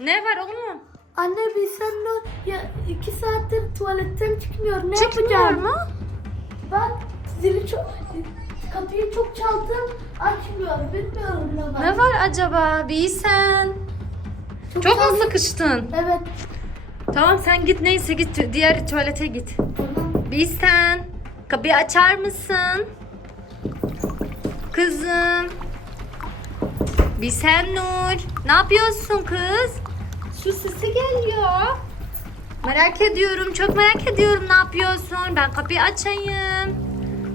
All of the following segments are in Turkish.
Ne var oğlum? Anne biz seninle ya iki saattir tuvaletten çıkmıyor. Ne Çıkmıyor yapacağım? mu? Bak zili çok kapıyı çok çaldım açmıyor. Bilmiyorum ne var. Ne var acaba? Bir sen. Çok mu fazla- sıkıştın? Evet. Tamam sen git neyse git diğer tuvalete git. Tamam. Bir sen. Kapıyı açar mısın? Kızım. Bir sen Nur. Ne yapıyorsun kız? Su sesi geliyor. Merak ediyorum. Çok merak ediyorum ne yapıyorsun. Ben kapıyı açayım.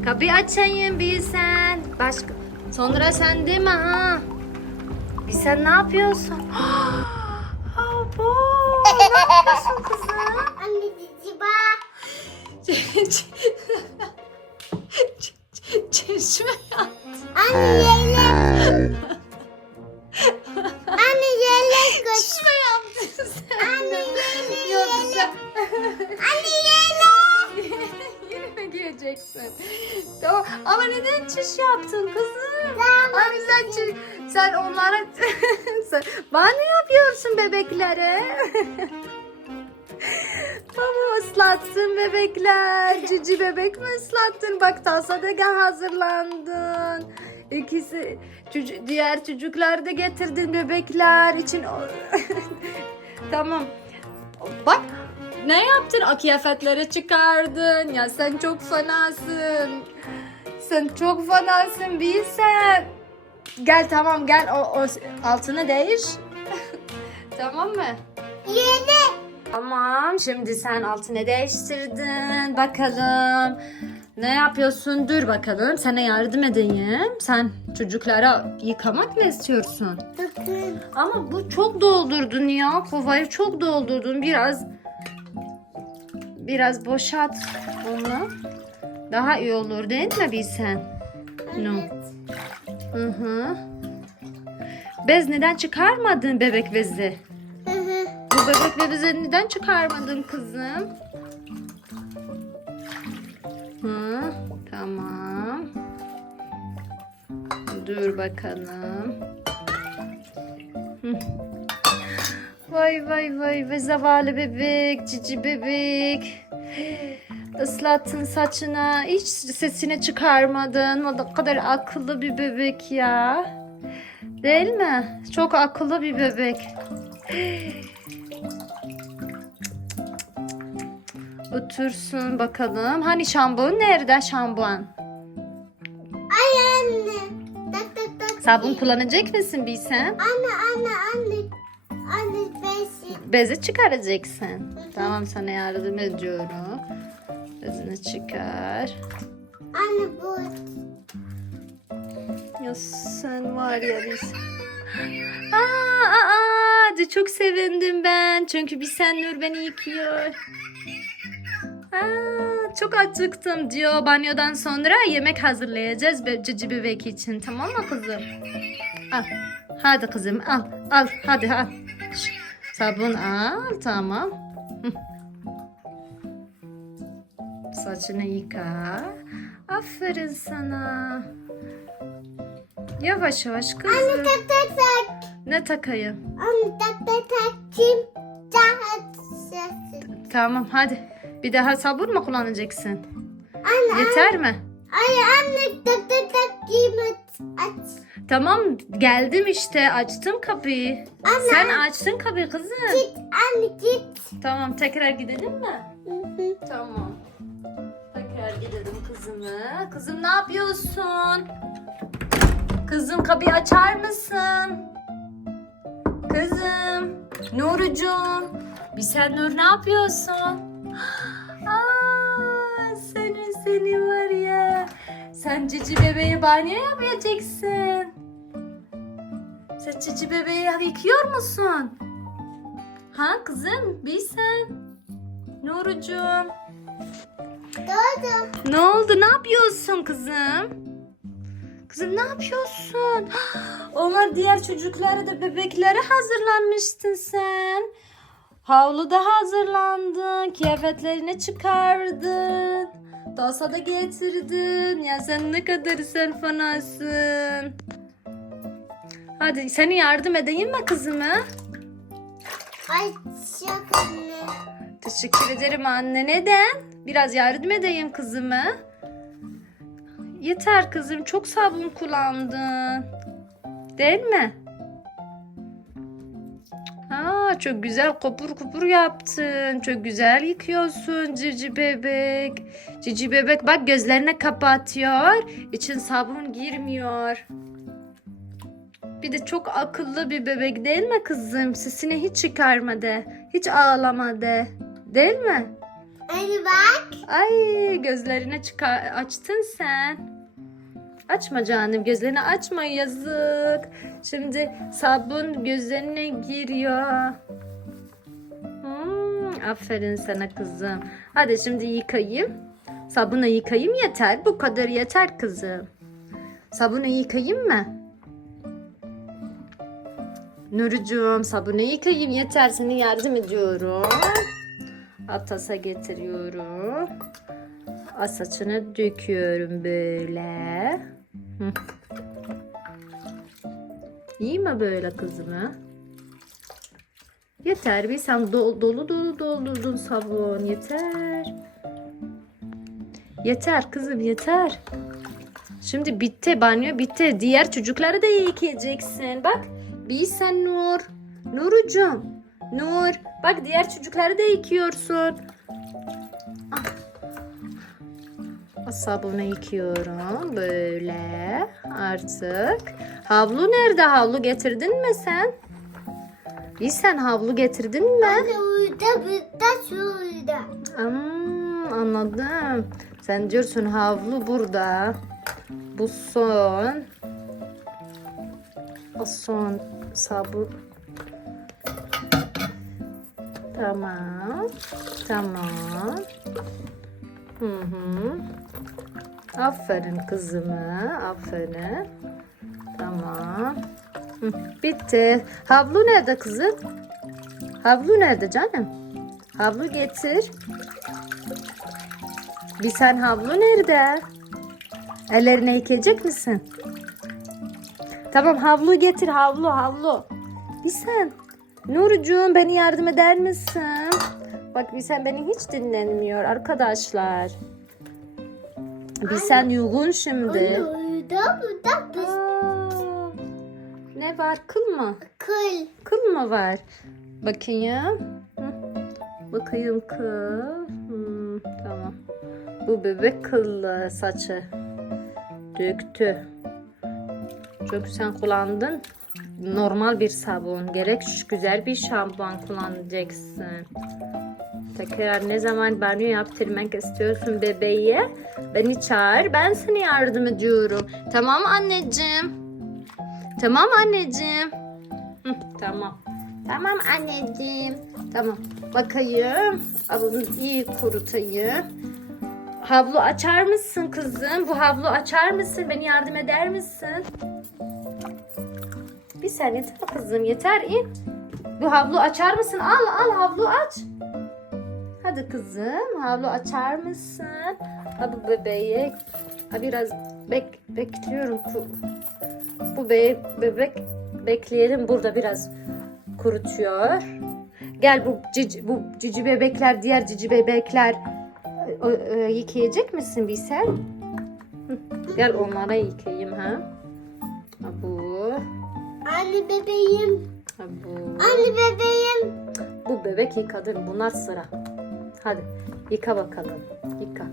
Kapıyı açayım bir sen. Başka... Sonra sen değil mi ha? Bir sen ne yapıyorsun? Abo, ne yapıyorsun kızım? Anne cici sen. Sen onlara... sen... Bana ne yapıyorsun bebeklere? Baba ıslattın bebekler. Cici bebek mi ıslattın? Bak tasadega hazırlandın. İkisi çocuk, diğer çocuklar da getirdin bebekler için. tamam. Bak ne yaptın? O kıyafetleri çıkardın. Ya sen çok fanasın. Sen çok fanasın bilsen. Gel tamam gel o, o altını değiş. tamam mı? Yeğle. Tamam şimdi sen altını değiştirdin. Bakalım. Ne yapıyorsun? Dur bakalım. Sana yardım edeyim. Sen çocuklara yıkamak mı istiyorsun? Bakın. Ama bu çok doldurdun ya. Kovayı çok doldurdun. Biraz biraz boşalt onu. Daha iyi olur değil mi bilsen? No. Hı hı. Bez neden çıkarmadın bebek bezi? Hı hı. Bu bebek bezi neden çıkarmadın kızım? Hı, tamam. Dur bakalım. Hı. Vay vay vay ve zavallı bebek, cici bebek. Islattın saçına, hiç sesini çıkarmadın. O da kadar akıllı bir bebek ya. Değil mi? Çok akıllı bir bebek. Otursun bakalım. Hani şampuan nerede şampuan? Ay anne. Tak tak tak. Sabun kullanacak mısın bilsen? Anne anne anne. Anne beşik. Bezi çıkaracaksın. Tamam sana yardım ediyorum. Bezini çıkar. Anne bu. Ya sen var ya biz. Aa, aa, aa, çok sevindim ben. Çünkü bir sen Nur beni yıkıyor. Aa, çok acıktım diyor. Banyodan sonra yemek hazırlayacağız cici bebek için. Tamam mı kızım? Al. Hadi kızım al. Al. Hadi al. Sabun al. Tamam. Saçını yıka. Aferin sana. Yavaş yavaş kızım. Anne tak tak tak. Ne takayım? Anne tak tak tak. Kim? Tamam hadi. Bir daha sabun mu kullanacaksın? Anne. Yeter mi? Ay anne tak tak tak. Aç. Aç. Tamam geldim işte açtım kapıyı. Anne. Sen açtın kapıyı kızım. Git anne git. Tamam tekrar gidelim mi? Hı hı. Tamam. Gidelim kızımı. Kızım ne yapıyorsun? Kızım kapıyı açar mısın? Kızım. Nurucuğum. Bir sen Nur ne yapıyorsun? Aa, seni seni var ya. Sen cici bebeği banyo yapacaksın. Sen cici bebeği yıkıyor musun? Ha kızım bir sen. Nurucuğum. Doğru. Ne oldu? Ne yapıyorsun kızım? Kızım ne yapıyorsun? Onlar diğer çocuklara da bebeklere hazırlanmıştın sen. Havluda hazırlandın. Kıyafetlerini çıkardın. Tasa da getirdin. Ya sen ne kadar sen fanasın. Hadi seni yardım edeyim mi kızıma? Ay çok anne. Teşekkür ederim anne. Neden? Biraz yardım edeyim kızıma. Yeter kızım. Çok sabun kullandın. Değil mi? Aa, çok güzel kopur kopur yaptın. Çok güzel yıkıyorsun cici bebek. Cici bebek bak gözlerini kapatıyor. İçin sabun girmiyor. Bir de çok akıllı bir bebek değil mi kızım? Sesini hiç çıkarmadı. Hiç ağlamadı. Değil mi? Anne bak. Ay gözlerini çıkar açtın sen. Açma canım gözlerini açma yazık. Şimdi sabun gözlerine giriyor. Hmm, aferin sana kızım. Hadi şimdi yıkayayım. Sabunla yıkayayım yeter. Bu kadar yeter kızım. Sabunu yıkayayım mı? Nurucuğum sabunu yıkayayım yeter. Seni yardım ediyorum. Atasa getiriyorum. Saçını döküyorum böyle. İyi mi böyle kızımı? Yeter bir sen dolu dolu dolu doldurdun sabun yeter. Yeter kızım yeter. Şimdi bitti banyo bitti. Diğer çocukları da yıkayacaksın. Bak bir sen Nur. Nurucuğum. Nur. Bak diğer çocukları da yıkıyorsun. Ah. Sabunu yıkıyorum böyle artık. Havlu nerede? Havlu getirdin mi sen? İyi sen havlu getirdin mi? Anne burada burada şurada. Hmm, anladım. Sen diyorsun havlu burada. Bu son. O son sabun. Tamam. Tamam. Hı hı. Aferin kızıma. Aferin. Tamam. Hı, bitti. Havlu nerede kızım? Havlu nerede canım? Havlu getir. Bir sen havlu nerede? Ellerine yıkayacak mısın? Tamam havlu getir havlu havlu. Bir sen. Nurucuğum beni yardım eder misin? Bak bir sen beni hiç dinlenmiyor arkadaşlar. Bir sen yoğun şimdi. Burada Aa, ne var kıl mı? kıl. Kıl mı var? Bakayım. Hı. Bakayım kıl. Hmm, tamam. Bu bebek kıllı saçı. Döktü. Çünkü sen kullandın. Normal bir sabun. Gerek güzel bir şampuan kullanacaksın. Tekrar ne zaman banyo yaptırmak istiyorsun bebeğe beni çağır. Ben sana yardım ediyorum. Tamam anneciğim. Tamam anneciğim. Tamam. Tamam anneciğim. Tamam. Bakayım. Bunu iyi kurutayım. Havlu açar mısın kızım? Bu havlu açar mısın? Beni yardım eder misin? Bir saniye yeter kızım yeter in. Bu havlu açar mısın? Al al havlu aç. Hadi kızım havlu açar mısın? Bebeği ha, biraz bek bekliyorum. Bu, be, bebek bekleyelim burada biraz kurutuyor. Gel bu cici, bu cici bebekler diğer cici bebekler e, e, yıkayacak mısın bir sen? Gel onlara yıkayayım ha. Anne bebeğim. Ha bu. Anne bebeğim. Bu bebek yıkadın. Bunlar sıra. Hadi yıka bakalım. Yıka.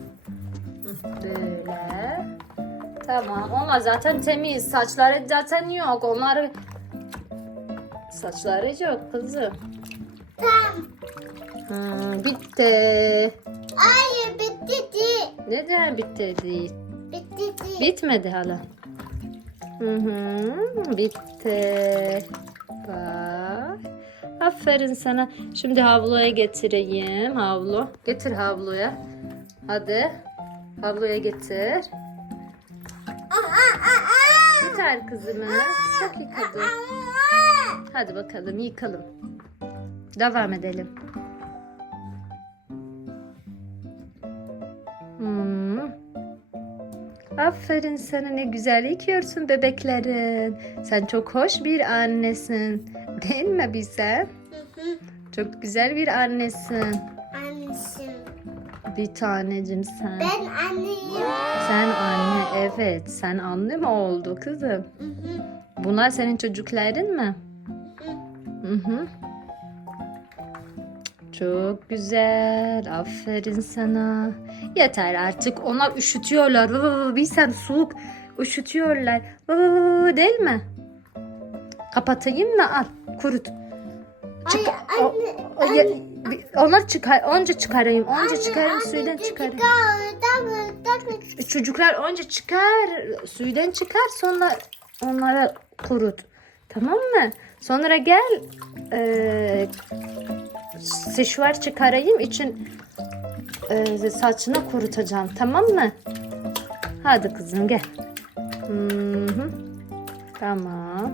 Böyle. Tamam. Onlar zaten temiz. Saçları zaten yok. Onlar saçları yok kızım. Tamam. Hmm, bitti. Hayır bitti değil. Neden bitti değil? Bitti değil. Bitmedi hala. Hı hı, bitti. Bak. Aferin sana. Şimdi havluya getireyim. Havlu. Getir havluya. Hadi. Havluya getir. Yeter kızım. Çok yıkadın. Hadi bakalım yıkalım. Devam edelim. Aferin sana ne güzel yıkıyorsun bebeklerin. Sen çok hoş bir annesin. Değil mi? Hı hı. Çok güzel bir annesin. Annesim. Bir tanecim sen. Ben anneyim. Sen anne evet. Sen anne mi oldu kızım? Hı hı. Bunlar senin çocukların mı? Hı hı. Çok güzel. Aferin sana. Yeter artık. Onlar üşütüyorlar. Vı vı vı. Bir sen soğuk. Üşütüyorlar. Değil mi? Kapatayım mı? Al. Kurut. Çık. Ay, o- anne, o- ya- bir- Onları çıkar. Önce çıkarayım. Önce çıkarayım. Anne, Suydan anne, çıkarayım. Çıkar, oradan. Çocuklar önce çıkar, suydan çıkar sonra onlara kurut. Tamam mı? Sonra gel eee seşver çıkarayım için eee, saçını kurutacağım. Tamam mı? Hadi kızım gel. Hı hı. Tamam.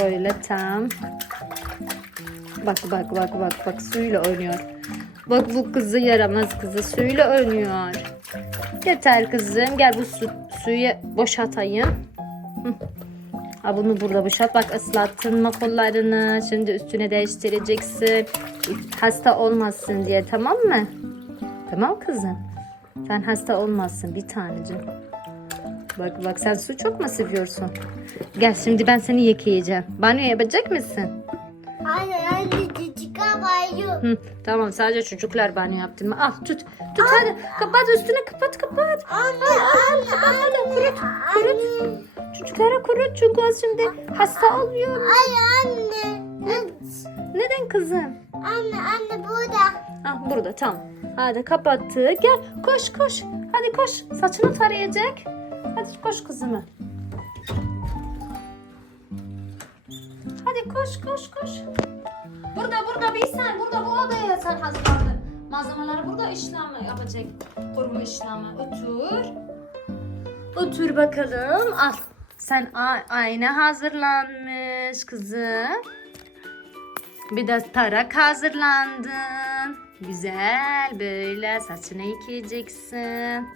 Böyle tam. Bak bak bak bak bak suyla oynuyor. Bak bu kızı yaramaz kızı suyla oynuyor. Yeter kızım. Gel bu su, suyu boşaltayım. Hı. Ha bunu burada boşalt. Bak ıslattın mı kollarını. Şimdi üstüne değiştireceksin. Hasta olmasın diye tamam mı? Tamam kızım. Sen hasta olmazsın bir tanecim. Bak bak sen su çok mu seviyorsun? Gel şimdi ben seni yıkayacağım. Banyo yapacak mısın? Anne, anne, çıkar bayıyor. Hı, tamam sadece çocuklar banyo yaptın mı? Al tut. Tut hadi. Kapat üstüne kapat kapat. Anne, anne, anne, kurut, kurut. Çocuklara kurut çünkü o şimdi hasta oluyor. Ay anne. Neden kızım? Anne, anne burada. Ah burada tamam. Hadi kapattı. Gel koş koş. Hadi koş. Saçını tarayacak. Hadi koş kızımı. Hadi koş koş koş. Burada burada bir sen burada bu odaya sen hazırlandın. Malzemeleri burada işlem yapacak. Kurma işlemi. Otur. Otur bakalım. Al. Sen ayna hazırlanmış kızım. Bir de tarak hazırlandın. Güzel böyle saçını yıkayacaksın.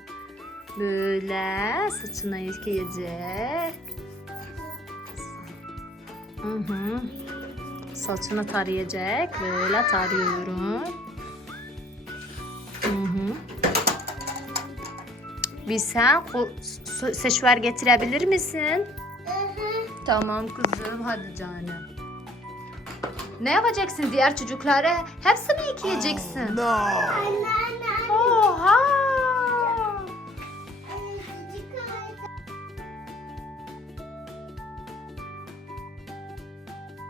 Böyle saçını yıkayacak. Hı hı. Saçını tarayacak. Böyle tarıyorum. Bir sen ko- su- seşver getirebilir misin? Tamam kızım hadi canım. Ne yapacaksın diğer çocuklara? Hepsini yıkayacaksın. Anne, anne, anne. Oha!